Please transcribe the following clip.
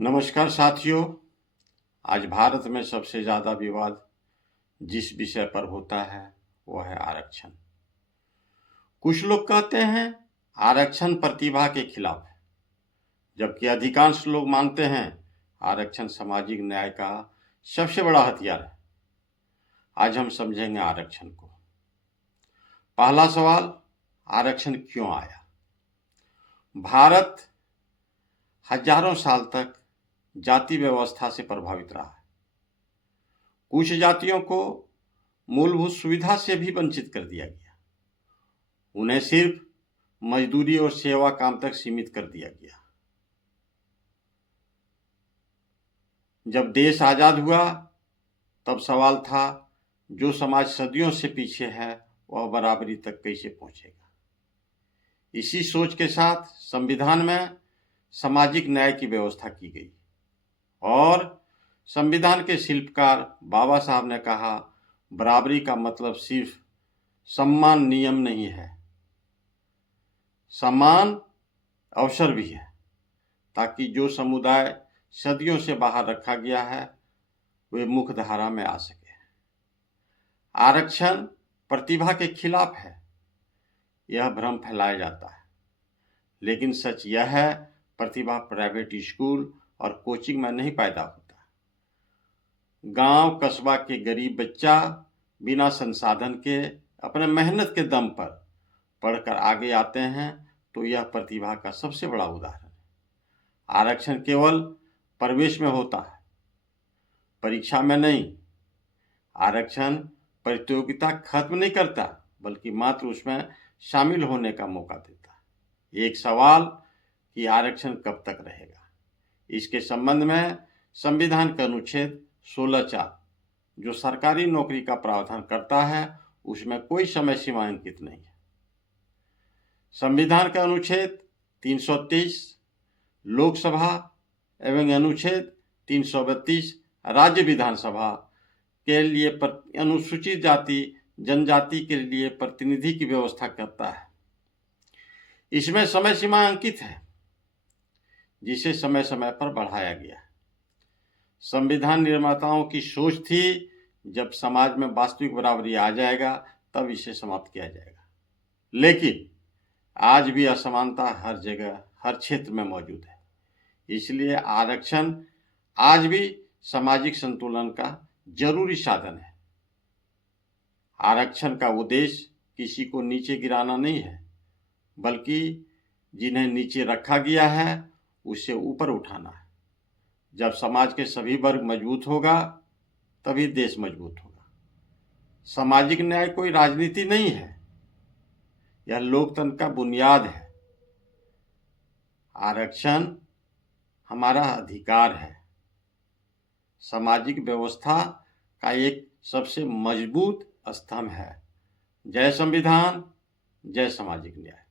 नमस्कार साथियों। आज भारत में सबसे ज़्यादा विवाद जिस विषय पर होता है वह है आरक्षण। कुछ लोग कहते हैं आरक्षण प्रतिभा के खिलाफ है, जबकि अधिकांश लोग मानते हैं आरक्षण सामाजिक न्याय का सबसे बड़ा हथियार है। आज हम समझेंगे आरक्षण को। पहला सवाल, आरक्षण क्यों आया? भारत हजारों साल तक जाति व्यवस्था से प्रभावित रहा है। कुछ जातियों को मूलभूत सुविधा से भी वंचित कर दिया गया। उन्हें सिर्फ मजदूरी और सेवा काम तक सीमित कर दिया गया। जब देश आजाद हुआ तब सवाल था, जो समाज सदियों से पीछे है वह बराबरी तक कैसे पहुंचेगा? इसी सोच के साथ संविधान में सामाजिक न्याय की व्यवस्था की गई और संविधान के शिल्पकार बाबा साहब ने कहा, बराबरी का मतलब सिर्फ सम्मान नियम नहीं है, समान अवसर भी है, ताकि जो समुदाय सदियों से बाहर रखा गया है वे मुख्य धारा में आ सके। आरक्षण प्रतिभा के खिलाफ है, यह भ्रम फैलाया जाता है, लेकिन सच यह है, प्रतिभा प्राइवेट स्कूल और कोचिंग में नहीं पैदा होता। गांव कस्बा के गरीब बच्चा बिना संसाधन के अपने मेहनत के दम पर पढ़कर आगे आते हैं, तो यह प्रतिभा का सबसे बड़ा उदाहरण है। आरक्षण केवल प्रवेश में होता है, परीक्षा में नहीं। आरक्षण प्रतियोगिता खत्म नहीं करता, बल्कि मात्र उसमें शामिल होने का मौका देता है। एक सवाल कि आरक्षण कब तक रहेगा? इसके संबंध में संविधान का अनुच्छेद 16(4) जो सरकारी नौकरी का प्रावधान करता है, उसमें कोई समय सीमा अंकित नहीं है। संविधान का अनुच्छेद 323 लोकसभा एवं अनुच्छेद 332 राज्य विधानसभा के लिए अनुसूचित जाति जनजाति के लिए प्रतिनिधि की व्यवस्था करता है। इसमें समय सीमा अंकित है, जिसे समय समय पर बढ़ाया गया है। संविधान निर्माताओं की सोच थी, जब समाज में वास्तविक बराबरी आ जाएगा तब इसे समाप्त किया जाएगा। लेकिन आज भी असमानता हर जगह हर क्षेत्र में मौजूद है। इसलिए आरक्षण आज भी सामाजिक संतुलन का जरूरी साधन है। आरक्षण का उद्देश्य किसी को नीचे गिराना नहीं है, बल्कि जिन्हें नीचे रखा गया है उसे ऊपर उठाना है। जब समाज के सभी वर्ग मजबूत होगा तभी देश मजबूत होगा। सामाजिक न्याय कोई राजनीति नहीं है, यह लोकतंत्र का बुनियाद है। आरक्षण हमारा अधिकार है, सामाजिक व्यवस्था का एक सबसे मजबूत स्तंभ है। जय संविधान, जय सामाजिक न्याय।